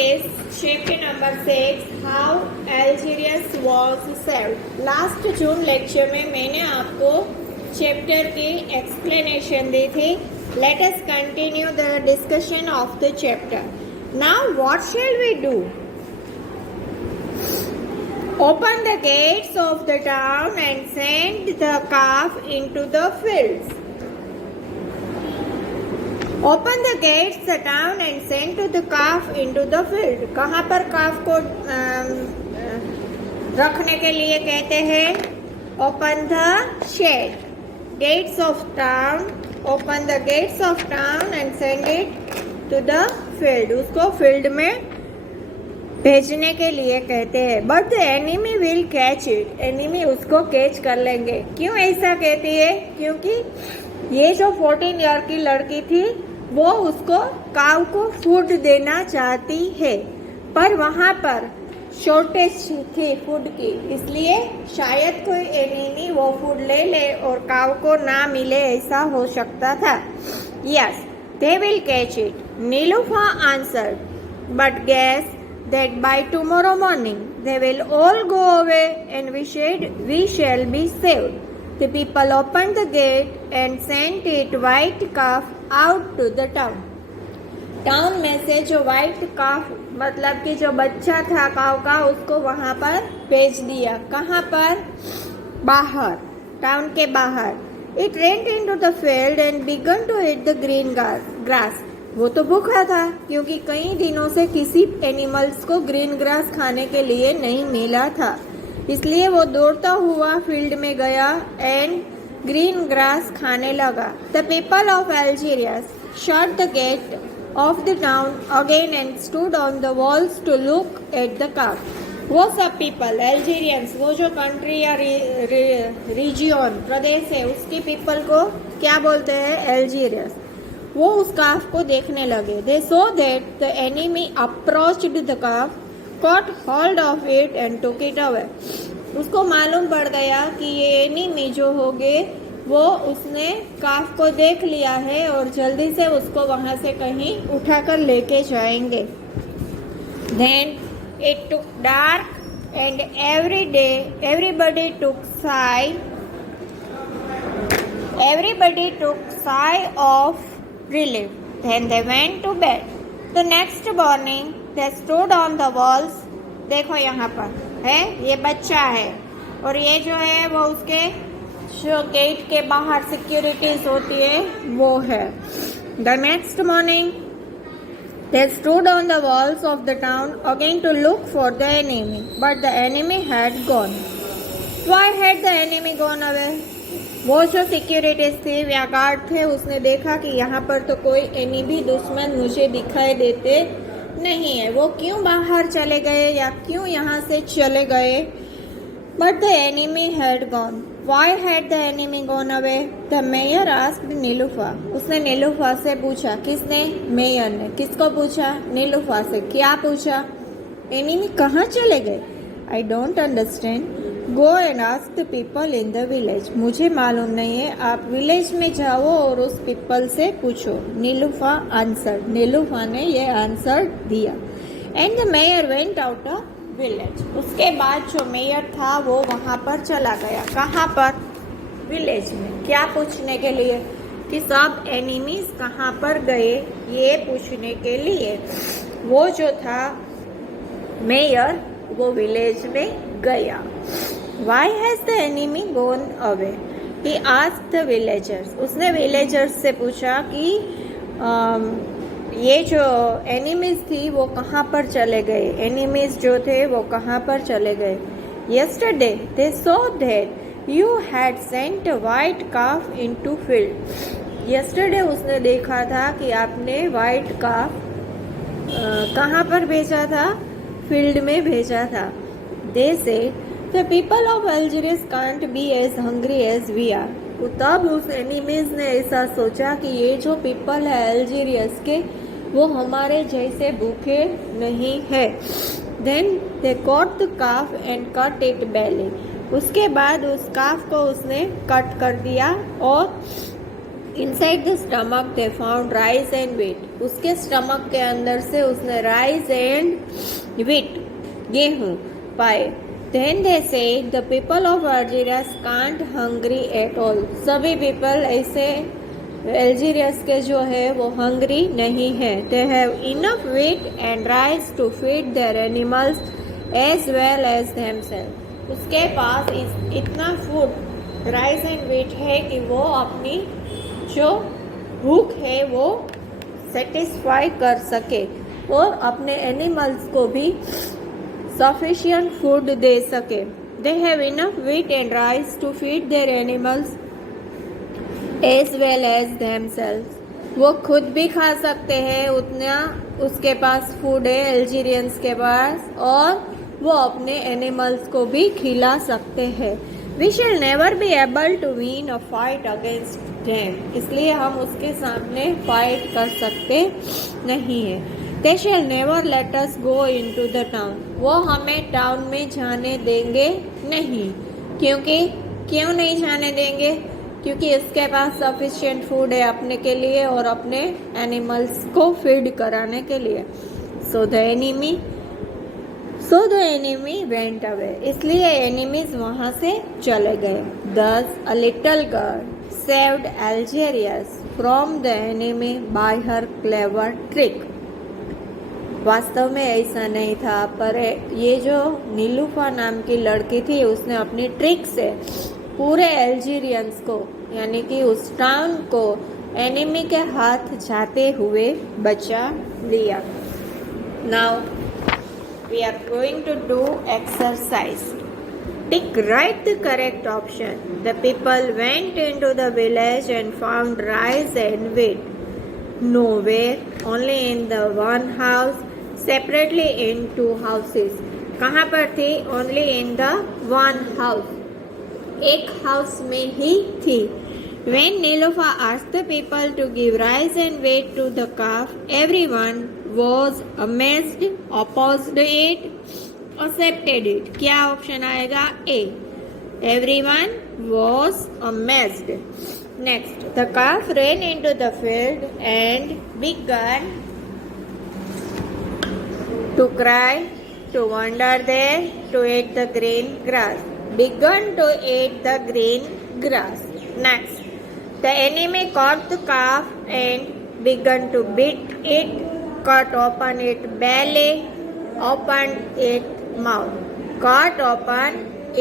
English, chapter number 6, How Algiers was saved. Last June lecture में मैंने आपको chapter की explanation दी थी. Let us continue the discussion of the chapter. Now what shall we do? Open the gates of the town and send the calf into the fields. Open the gates of the town and send to the calf into the field. कहाँ पर calf को रखने के लिए कहते हैं? Open the shed. Gates of town. Open the gates of town and send it to the field. उसको field में भेजने के लिए कहते हैं. But the enemy will catch it. Enemy उसको कैच कर लेंगे. क्यों ऐसा कहती है? क्योंकि ये जो 14 ईयर की लड़की थी वो उसको काऊ को फूड देना चाहती है, पर वहाँ पर शॉर्टेज थी फूड की, इसलिए शायद कोई एनिमी वो फूड ले ले और काऊ को ना मिले, ऐसा हो सकता था. Yes, they will catch it. Nilufa answered, but guess that by tomorrow morning they will all go away and we shall be saved. The people opened the gate and sent it white calf out to the town. Town में से जो white काफ मतलब कि जो बच्चा था काऊ का उसको वहां पर भेज दिया. कहाँ पर? बाहर, टाउन के बाहर. It went into the field and began to eat the green grass. वो तो भूखा था क्योंकि कई दिनों से किसी एनिमल्स को ग्रीन ग्रास खाने के लिए नहीं मिला था, इसलिए वो दौड़ता हुआ फील्ड में गया एंड ग्रीन ग्रास खाने लगा. The people of Algiers shut the gate of the town again and stood on the walls to look at the calf. वो सब पीपल अल्जीरियंस, वो जो कंट्री या रीजियन प्रदेश है उसकी पीपल को क्या बोलते हैं? अल्जीरियस. वो उस काफ को देखने लगे. They saw that the enemy approached the calf, caught hold of it and took it away. उसको मालूम पड़ गया कि ये एनिमी जो होगे वो उसने काफ को देख लिया है और जल्दी से उसको वहां से कहीं उठाकर लेके जाएंगे. Then it took dark and everybody took sigh of relief. Then they went to bed. The next morning they stood on the walls. देखो यहाँ पर है ये बच्चा है और ये जो है वो उसके जो गेट के बाहर सिक्योरिटीज होती है वो है. The next morning they stood on the walls of the town again to look for the enemy, but the enemy had gone. Why had the enemy gone away? वो जो सिक्योरिटीज थे या गार्ड थे उसने देखा कि यहाँ पर तो कोई एनिमी दुश्मन मुझे दिखाई देते नहीं है, वो क्यों बाहर चले गए या क्यों यहाँ से चले गए? But the enemy had gone. Why had the enemy gone away? The mayor asked Nilufa. उसने नीलूफा से पूछा. किसने? मेयर ने. किसको पूछा? नीलूफा से. क्या पूछा? एनिमी कहाँ चले गए? I don't understand. Go and ask the people in the village. मुझे मालूम नहीं है, आप विलेज में जाओ और उस पीपल से पूछो. नीलूफा आंसर. नीलूफा ने ये आंसर दिया. And the mayor went out a village. उसके बाद जो मेयर था वो वहां पर चला गया. कहाँ पर? विलेज में. क्या पूछने के लिए? कि सब एनिमीज कहाँ पर गए ये पूछने के लिए. वो जो था मेयर वो विलेज में गया. Why has the enemy gone away? He asked the villagers. उसने villagers से पूछा कि ये जो enemies थी वो कहाँ पर चले गए. enemies जो थे वो कहाँ पर चले गए. Yesterday they saw that you had sent a white calf into field. Yesterday उसने देखा था कि आपने white calf कहाँ पर भेजा था? फील्ड में भेजा था. They said The people of Algiers can't be as hungry as we are. तब उस एनिमीज ने ऐसा सोचा कि ये जो पीपल है अल्जीरियस के वो हमारे जैसे भूखे नहीं है. Then they caught the calf and cut it belly. उसके बाद उस काफ को उसने कट कर दिया और inside the stomach they found rice and wheat. उसके स्टमक के अंदर से उसने राइस एंड व्हीट गेहूं पाए। Then they say the people of Algiers can't hungry at all. सभी पीपल ऐसे अल्जीरियस के जो है वो हंग्री नहीं है। They have enough wheat and rice to feed their animals as well as themself. उसके पास इतना फूड राइस एंड व्हीट है कि वो अपनी जो भूख है वो सेटिस्फाई कर सके और अपने एनिमल्स को भी सफिशिएंट फूड दे सके। They have enough wheat and rice to feed their animals as well as themselves. वो खुद भी खा सकते हैं, उतना उसके पास फूड है अल्जीरियंस के पास, और वो अपने एनिमल्स को भी खिला सकते हैं। We shall never be able to win a fight against them. इसलिए हम उसके सामने फाइट कर सकते नहीं है। They shall never let us go into the town. वो हमें टाउन में जाने देंगे नहीं। क्यों नहीं जाने देंगे? क्योंकि उसके पास सफिशिएंट फूड है अपने के लिए और अपने एनिमल्स को फीड कराने के लिए। So the enemy went away. इसलिए एनिमीज वहां से चले गए। दस a little girl saved अल्जीरियस from the enemy bye her clever trick. वास्तव में ऐसा नहीं था, पर ये जो नीलूफा नाम की लड़की थी उसने अपनी ट्रिक से पूरे अल्जीरियंस को यानी कि उस टाउन को एनिमी के हाथ जाते हुए बचा लिया। Now we are going to do exercise. Tick right the correct option. The people went into the village and found rice and wheat. Nowhere, only in the one house, separately in two houses. कहाँ पर थी? Only in the one house. एक house में ही थी। When Nilofa asked the people to give rice and wheat to the calf, everyone was amazed, opposed it, accepted it. क्या option आएगा? A. Everyone was amazed. Next, the calf ran into the field and began to cry, to wander there, to eat the green grass. Began to eat the green grass. Next, the enemy caught the calf and began to beat it, cut open its belly, opened its mouth. Cut open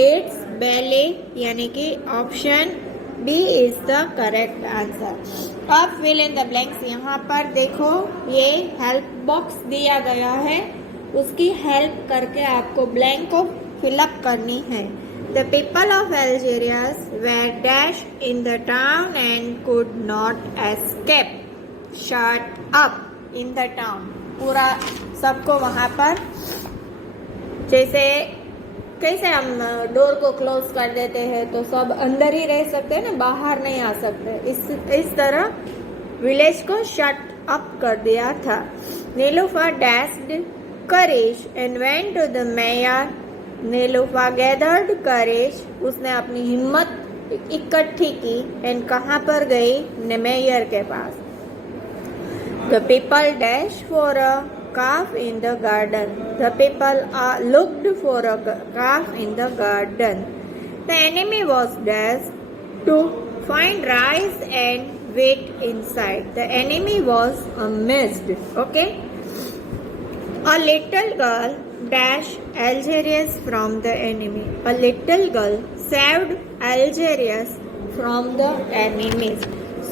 its belly यानी कि option b is the correct answer. अब fill in the blanks. यहाँ पर देखो ये help box दिया गया है, उसकी हेल्प करके आपको ब्लैंक को फिलअप करनी है। The people of Algeria were dashed in the town and could not escape. Shut up in the town. पूरा सबको वहाँ पर जैसे कैसे हम डोर को क्लोज कर देते हैं तो सब अंदर ही रह सकते हैं ना, बाहर नहीं आ सकते। इस तरह विलेज को शट अप कर दिया था। Nilufa dashed courage and went to the mayor. Nilufa gathered courage, उसने अपनी हिम्मत इकट्ठी की एंड कहाँ पर गई? मेयर के पास। The people dash for a calf in the garden. The people looked for a calf in the garden. The enemy was dashed to find rice and wheat inside. The enemy was amazed. Okay. A little girl dashed Algerians from the enemy. A little girl saved Algerians from the enemies.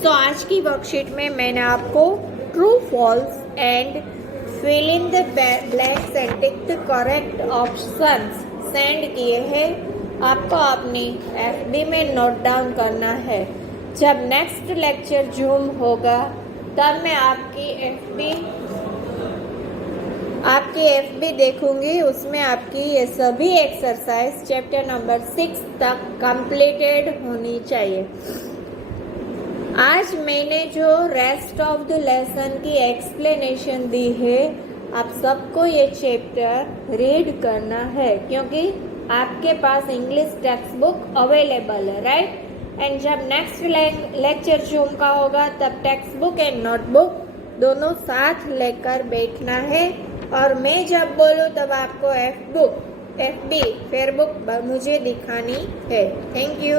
So आज की worksheet में मैंने आपको true, false and fill in the blanks and tick the correct options send किए हैं। आपको अपनी FB में नोट डाउन करना है। जब नेक्स्ट लेक्चर जूम होगा तब मैं आपकी FB देखूंगी, उसमें आपकी ये सभी एक्सरसाइज चैप्टर नंबर 6 तक कंप्लीटेड होनी चाहिए। आज मैंने जो रेस्ट ऑफ द लेसन की एक्सप्लेनेशन दी है, आप सबको ये चैप्टर रीड करना है क्योंकि आपके पास इंग्लिश टेक्स्ट बुक अवेलेबल है, राइट। एंड जब नेक्स्ट लेक्चर जूम का होगा तब टेक्स्ट बुक एंड नोटबुक दोनों साथ लेकर बैठना है और मैं जब बोलूँ तब आपको FB फेसबुक मुझे दिखानी है। Thank you.